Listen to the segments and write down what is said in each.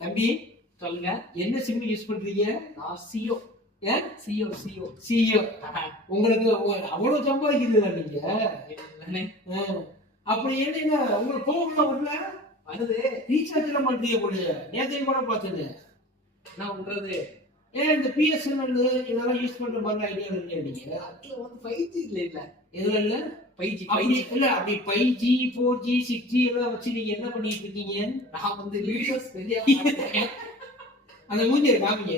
தம்பி சொல்லுங்க என்ன சிம் யூஸ் பண்றீங்க? நான் சிஓ சிஓ சிஓ சிஇஓ உங்களுக்கு அவ்வளவு சம்பாதிக்கிறீங்களா நீங்க. அப்படி என்னங்க உங்களுக்கு போகல வரல வருது. ரீசார்ஜ் எல்லாம் பண்றீங்க போல. நேத்தையும் கூட பார்த்தது? என்ன பண்றது? ஏன் இந்த பிஎஸ்என்எல் இதெல்லாம் யூஸ் பண்ற மாதிரி ஐடியா இல்லையா நீங்க. அதுல வந்து ஃபைவ் ஜி இல்ல இல்ல. இதுல இல்ல? ஃபைவ் ஜி அப்படி இல்ல அப்படி five G four G six G எல்லாம் வச்சு நீங்க என்ன பண்ணிட்டு இருக்கீங்க? நான் வந்து வீடியோஸ் அந்த மூஞ்சிய காமிங்க.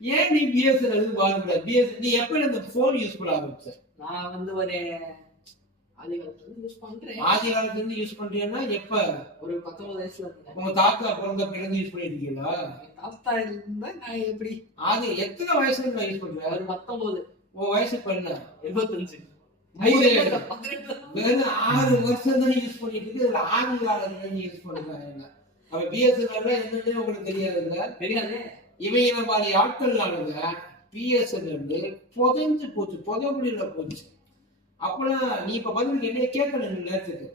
ஏன் நீ பிஎஸ்என்எல் வாங்கக்கூடாது? பிஎஸ் நீ எப்ப இந்த போன் யூஸ் பண்ண ஆரம்பிச்ச? நான் வந்து ஒரு ஆதி காலத்துல இருந்து யூஸ் பண்றேன். ஆதி காலத்துல இருந்து யூஸ் பண்றீங்கன்னா எப்ப? ஒரு பத்தொன்பது வயசுல உங்க தாத்தா பிறந்த பிறந்து யூஸ் பண்ணிட்டு இருக்கீங்களா தாத்தா இருந்தா நான் எப்படி? ஆதி எத்தனை வயசுல நான் யூஸ் பண்றேன்? ஒரு பத்தொன்பது. உன் வயசு பண்ண எழுபத்தஞ்சு வெறும் ஆறு வருஷம் தான் யூஸ் பண்ணிட்டு இருக்கு இதுல ஆறு காலம் யூஸ் பண்றாங்க அப்ப பிஎஸ்என்எல் என்னன்னு உங்களுக்கு தெரியாதுல்ல? தெரியாது. இவங்க மாதிரி ஆட்கள்னாலுங்க பிஎஸ்என்எல் புதைஞ்சு போச்சு புதைமுடியில போச்சு. அப்பெல்லாம் நீ இப்ப பதில் என்னைய கேட்கணும் நேரத்துக்கு.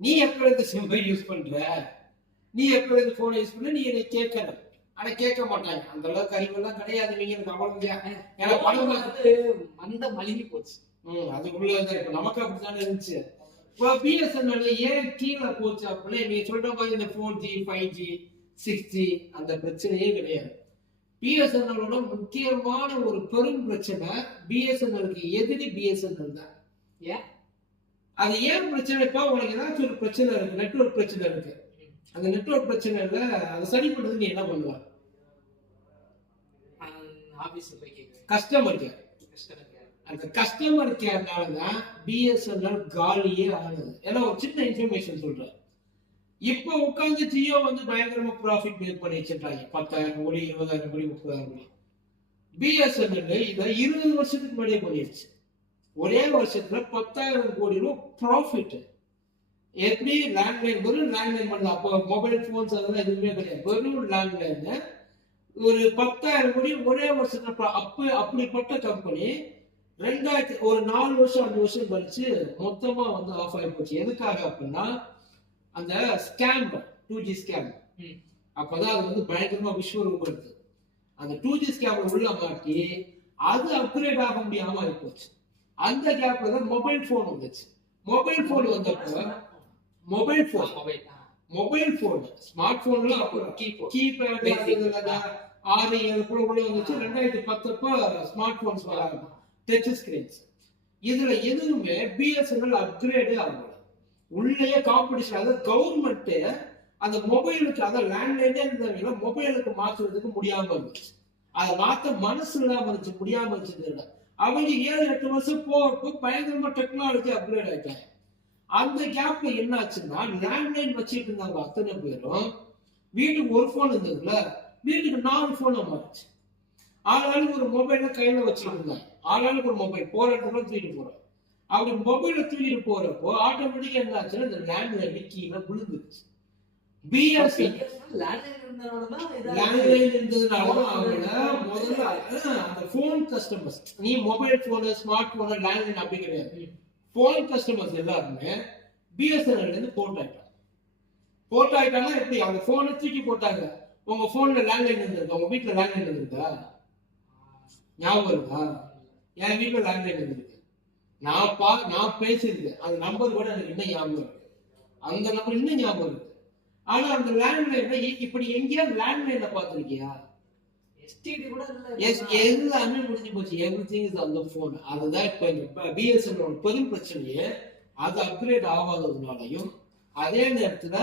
நீ எப்ப இருந்து சிம்பை யூஸ் பண்ற? நீ எப்ப இருந்து போனை யூஸ் பண்ண? நீ என்னை கேட்கணும் ஆனா கேட்க மாட்டாங்க. அந்த அளவுக்கு அறிவெல்லாம் கிடையாது. இவங்க அவ்வளவு ஏன்னா பணம் வந்து மண்ட மழுங்கி போச்சு. ம் அதுக்குள்ள இப்ப நமக்கு அப்படித்தானே இருந்துச்சு. இப்போ பிஎஸ்என்எல் ஏன் கீழே போச்சு அப்படின்னா நீங்க சொல்ற மாதிரி இந்த four G five G six G அந்த பிரச்சனையே கிடையாது. பிஎஸ்என்எலோட முக்கியமான ஒரு பெரும் பிரச்சனை பிஎஸ்என்எலுக்கு எதிரி பிஎஸ்என்எல் தான் ஏன்? அது ஏன் பிரச்சனை? இப்போ உனக்கு ஏதாச்சும் ஒரு பிரச்சனை இருக்கு நெட்வொர்க் பிரச்சனை இருக்கு. அந்த நெட்வொர்க் பிரச்சனைல அதை சரி பண்ணுறது நீ என்ன பண்ணுவ? ஆபீஸ்ல போய் கேட்குறேன் கஸ்டமர் கேர் கஷ்டம் இருக்கு. அந்த கஸ்டமர் கேர்னால தான் பிஎஸ்என்எல் காலியே ஆனது. ஏன்னா ஒரு சின்ன இன்ஃபர்மேஷன் சொல்றேன். இப்போ உட்காந்து ஜியோ வந்து பயங்கரமா ப்ராஃபிட் மேக் பண்ணி வச்சிருக்காங்க. பத்தாயிரம் கோடி இருபதாயிரம் கோடி முப்பதாயிரம் கோடி. பிஎஸ்என்எல் இதை இருபது வருஷத்துக்கு முன்னாடியே பண்ணிடுச்சு ஒரே வருஷத்துல பத்தாயிரம் கோடி ரூபா ப்ராஃபிட் எப்படி லேண்ட்லைன் வெறும் லேண்ட்லைன் பண்ணல அப்போ மொபைல் ஃபோன்ஸ் அதெல்லாம் எதுவுமே கிடையாது. வெறும் லேண்ட்லைன் ஒரு பத்தாயிரம் கோடி ஒரே வருஷத்துல அப்ப அப்படிப்பட்ட கம்பெனி ரெண்டாயிரத்தி ஒரு நாலு வருஷம் அஞ்சு வருஷம் கழிச்சு மொத்தமா வந்து ஆஃப் ஆகி போச்சு. எதுக்காக அப்படின்னா அந்த ஸ்கேம் டூ ஜி ஸ்கேம். அப்பதான் அது வந்து பயங்கரமா விஸ்வரூபம் எடுத்து அந்த டூ ஜி ஸ்கேம்ல உள்ள மாட்டி அது அப்கிரேட் ஆக முடியாம ஆகி போச்சு. அந்த கேப்ல தான் மொபைல் போன் வந்துச்சு. மொபைல் போன் வந்தப்ப mobile phone mobile mobile phone smart போன்ல அப்புறம் கீபேட். ஆறு ஏழு கூட உள்ள வந்துச்சு. ரெண்டாயிரத்தி பத்தப்ப ஸ்மார்ட் போன்ஸ் வர டச் ஸ்கிரீன்ஸ் இதுல எதுவுமே பிஎஸ்என்எல் அப்கிரேடே ஆகல. உள்ளேயே காம்படிஷன் அதாவது கவர்மெண்ட் அந்த மொபைலுக்கு அதாவது லேண்ட்லைனே இருந்தவங்க மொபைலுக்கு மாத்துறதுக்கு முடியாம இருந்துச்சு. அதை மாத்த மனசு இல்லாம இருந்துச்சு முடியாம இருந்துச்சு அவங்க ஏழு எட்டு வருஷம் போறப்போ பயங்கரமா டெக்னாலஜி அப்கிரேட் ஆயிட்டாங்க. அந்த கேப்ல என்ன ஆச்சுன்னா லேண்ட்லைன் வச்சுட்டு இருந்தாங்க அத்தனை பேரும். வீட்டுக்கு ஒரு போன் இருந்ததுல வீட்டுக்கு நாலு போன் மாறிச்சு ஆளாளுக்கு ஒரு மொபைல கையில வச்சுட்டு இருந்தாங்க. ஆளாளுக்கு ஒரு மொபைல் போற இடத்துல தூக்கிட்டு போறோம் அப்படி மொபைல தூக்கிட்டு போறப்போ ஆட்டோமேட்டிக்கா என்ன ஆச்சுன்னா இந்த லேண்ட்லைன் கீழே விழுந்துருச்சு. பிஎஸ்சி லேண்ட்லைன் இருந்தனாலதான் இதா லேண்ட்லைன் இருந்ததுனால அவங்கள முதல்ல அஹ், அந்த போன் கஸ்டமர்ஸ் நீ mobile phone smart phone landline அப்படி கிடையாது. போன் கஸ்டமர்ஸ் எல்லாருமே பிஎஸ்என்எல் இருந்து போர்ட் ஆயிட்டாங்க. போர்ட் எப்படி? அவங்க போனை தூக்கி போட்டாங்க. உங்க போன்ல லேண்ட்லைன் இருந்திருக்கா உங்க வீட்ல லேண்ட்லைன் இருந்திருக்கா ஞாபகம் இருக்கா? என் வீட்ல லேண்ட்லைன் இருந்திருக்கு நான் பா நான் பேசியிருக்கேன் அந்த நம்பர் கூட எனக்கு இன்னும் ஞாபகம் இருக்கு. அந்த நம்பர் இன்னும் ஞாபகம் இருக்கு. ஆனா அந்த லேண்ட்லைன்ல இப்படி எங்கேயாவது லேண்ட்லைன்ல பாத்திருக்கியா எல்லாமே முடிஞ்சு போச்சு. எவ்ரி திங் இஸ் அந்த போன் அதுதான் இப்ப இந்த பிஎஸ்என்எல் பெரும் பிரச்சனையே. அது அப்கிரேட் ஆகாததுனாலையும் அதே நேரத்துல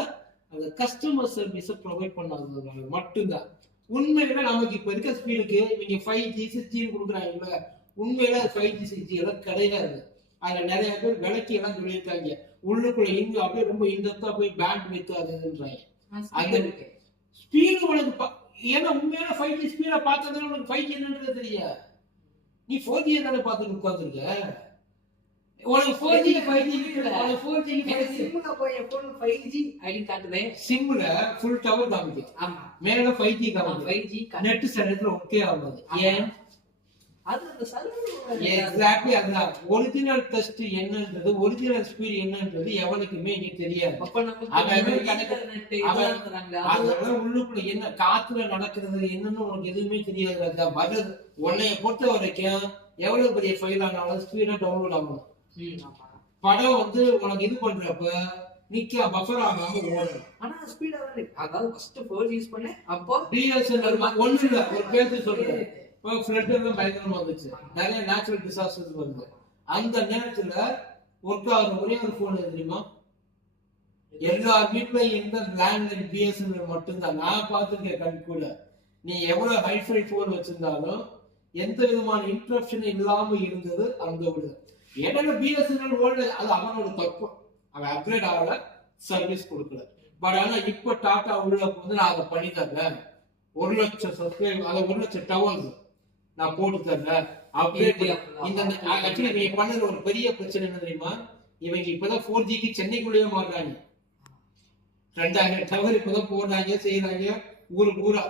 அந்த கஸ்டமர் சர்வீஸை ப்ரொவைட் பண்ணாததுனால மட்டும்தான். உண்மையில நமக்கு இப்ப இருக்க ஸ்பீடுக்கு இவங்க ஃபைவ் ஜி சிக்ஸ் ஜி கொடுக்குறாங்கல்ல உண்மையில ஃபைவ் ஜி சிக்ஸ் ஜி எல்லாம் கிடையாது அதுல நிறைய பேர் விலைக்கு எல்லாம் சொல்லியிருக்காங்க. உள்ளுக்குள்ள இங்க அப்படியே ரொம்ப இந்தத்தா போய் பேண்ட் வித்து அது இதுன்றாங்க அந்த ஸ்பீடு உனக்கு ஏன்னா உண்மையான ஃபைவ் ஜி ஸ்பீடை பார்த்ததுல உனக்கு ஃபைவ் ஜி என்னன்றது தெரியா? நீ ஃபோர் ஜி தானே பார்த்துட்டு உட்காந்துருக்க உனக்கு ஃபோர் ஜி ஃபைவ் ஜி உனக்கு ஃபோர் ஜி சிம்ல போய் எப்போ ஃபைவ் ஜி அப்படின்னு காட்டுதே சிம்ல ஃபுல் டவர் காமிக்கும் ஆமா. மேல ஃபைவ் ஜி காமிக்கும் ஃபைவ் ஜி நெட் சில நேரத்துல ஓகே ஆகாது. ஏன்? எக்ஸாக்ட்லி அதுதான். ஒரிஜினல் டெஸ்ட் என்னன்றது ஒரிஜினல் ஸ்பீட் என்னன்றது எவனுக்குமே இங்க தெரியாது. அதனால உள்ளுக்குள்ள என்ன காத்துல நடக்கிறது என்னன்னு உனக்கு எதுவுமே தெரியாது. ராஜா வருது உன்னைய பொறுத்த வரைக்கும் எவ்வளவு பெரிய ஃபைல் ஆனாலும் ஸ்பீடா டவுன்லோட் ஆகணும். படம் வந்து உனக்கு இது பண்றப்ப நிக்க பஃபர் ஆகாம ஓடணும். ஆனா ஸ்பீடா அதாவது ஃபர்ஸ்ட் ஃபோர் யூஸ் பண்ணேன் அப்போ பிஎஸ்என்எல் ஒண்ணு இல்ல ஒரு பேசி சொல்றேன். இப்போ ஃப்ளட் பயங்கரமாக பயங்கரமா வந்துச்சு. நிறைய நேச்சுரல் டிசாஸ்டர்ஸ் வருது. அந்த நேரத்துல ஒர்க் ஆகிற ஒரே ஒரு ஃபோன் தெரியுமா? எல்லா வீட்லயும் இருந்த லேண்ட்லைன் பிஎஸ்என்எல் மட்டும்தான். நான் பார்த்துருக்கேன் கண் கூட. நீ எவ்வளவு ஹைஃபை ஃபோன் வச்சிருந்தாலும் எந்த விதமான இன்டரப்ஷன் இல்லாம இருந்தது அந்த ஒரு என்னென்ன பிஎஸ்என்எல் ஓல்டு அது? அவனோட தப்பு. அவன் அப்கிரேட் ஆகல சர்வீஸ் கொடுக்கல. பட் ஆனா இப்போ டாடா உள்ள வந்து நான் அதை பண்ணி தரேன். ஒரு லட்சம் சப்ஸ்கிரைப் அதை ஒரு லட்சம் டவர்ஸ் நான் போட்டு தர்றேன் அப்கிரேட் இந்த ஆக்சுவலி நீங்க பண்ணது ஒரு பெரிய பிரச்சனை என்ன தெரியுமா? இவங்க இப்பதான் ஃபோர் ஜிக்கு சென்னைக்குள்ளேயே மாறுறாங்க. ரெண்டாயிரம் டவர் இப்பதான் போடுறாங்க செய்யறாங்க. ஊருக்கு ஊரா.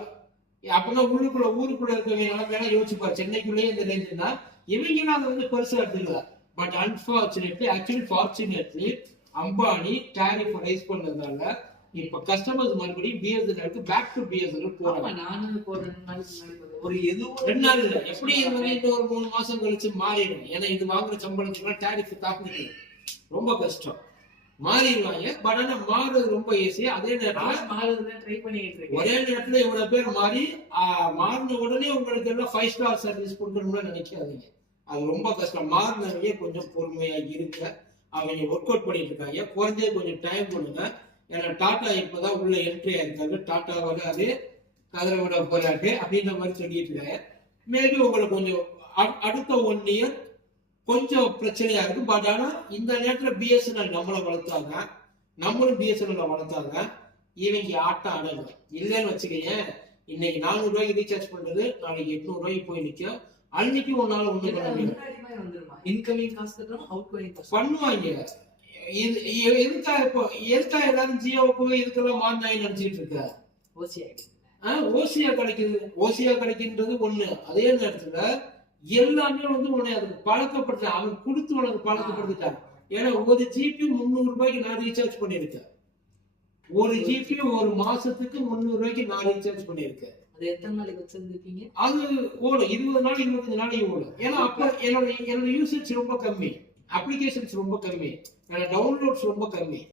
அப்படின்னா உள்ளுக்குள்ள ஊருக்குள்ள இருக்கவங்க நிலைமையெல்லாம் யோசிச்சு பாரு சென்னைக்குள்ளேயே இந்த ரேஞ்சுனா இவங்க அதை வந்து பெருசா எடுத்துக்கல. But unfortunately actually fortunately Ambani tariff rise பண்ணதுனால இப்ப கஸ்டமர்ஸ் மறுபடியும் பிஎஸ்என்எலுக்கு பேக் டு பிஎஸ்என்எல் போறாங்க. நானும். ஒரு எதுவும் ரெண்டு நாள் இல்ல. எப்படி இது வந்து இன்னும் ஒரு மூணு மாசம் கழிச்சு மாறிடும்? ஏன்னா இது வாங்குற சம்பளத்துக்கு டேரிஃப் தாக்குது. ரொம்ப கஷ்டம். மாறிடுவாங்க. பட் ஆனா மாறுறது ரொம்ப ஈஸி அதே நேரத்துல ஒரே நேரத்துல இவ்வளவு பேர் மாறி மாறின உடனே உங்களுக்கு எல்லாம் ஃபைவ் ஸ்டார் சர்வீஸ் கொடுக்கணும்னு நினைக்காதீங்க. அது ரொம்ப கஷ்டம். மாறினவங்க கொஞ்சம் பொறுமையா இருக்க அவங்க ஒர்க் அவுட் பண்ணிட்டு இருக்காங்க. குறைஞ்சது கொஞ்சம் டைம் கொடுங்க. ஏன்னா டாடா இப்பதான் உள்ள என்ட்ரி ஆயிருக்காங்க. டாடா வராது கதிரை விட போறாரு அப்படின்ற மாதிரி சொல்லிட்டு இருக்காங்க மேபி உங்களுக்கு கொஞ்சம் அடுத்த ஒன் இயர் கொஞ்சம் பிரச்சனையா இருக்கு பட் ஆனா இந்த நேரத்துல பிஎஸ்என்எல் நம்மளை வளர்த்தாங்க. நம்மளும் பிஎஸ்என்எல் வளர்த்தாங்க. இவங்க ஆட்டம் அடங்கும் இல்லைன்னு வச்சுக்கோங்க. இன்னைக்கு நானூறு ரூபாய்க்கு ரீசார்ஜ் பண்றது நாளைக்கு எட்நூறு ரூபாய்க்கு போய் நிக்கும். அன்னைக்கு உன்னால ஒண்ணும் பண்ண முடியாது. முன்னாடி மாதிரி வந்துருமா இன்கமிங் காசு பண்ணுவாங்க. இது எதுக்கா இப்போ எதுக்கா எல்லாரும் ஜியோவுக்கு இதுக்கெல்லாம் மாறினாங்க நினைச்சிட்டு இருக்க? ஓசி ஆயிடுச்சு ஓசியா கிடைக்குது. ஓசியா கிடைக்கின்றது ஒண்ணு. அதே நேரத்துல எல்லாமே வந்து உன்னை அதுக்கு பழக்கப்படுத்த அவன் கொடுத்து உனக்கு பழக்கப்படுத்திட்டான் ஏன்னா ஒரு ஜிபி முந்நூறு ரூபாய்க்கு நான் ரீசார்ஜ் பண்ணியிருக்கேன். ஒரு ஜிபி ஒரு மாசத்துக்கு முந்நூறு ரூபாய்க்கு நான் ரீசார்ஜ் பண்ணியிருக்கேன். அது எத்தனை நாளைக்கு வச்சிருந்துருக்கீங்க அது ஓடும் இருபது நாள் இருபத்தஞ்சு நாளைக்கு ஓடும் ஏன்னா அப்ப என்னோட என்னோட யூசேஜ் ரொம்ப கம்மி. அப்ளிகேஷன்ஸ் ரொம்ப கம்மி. டவுன்லோட்ஸ் ரொம்ப கம்மி.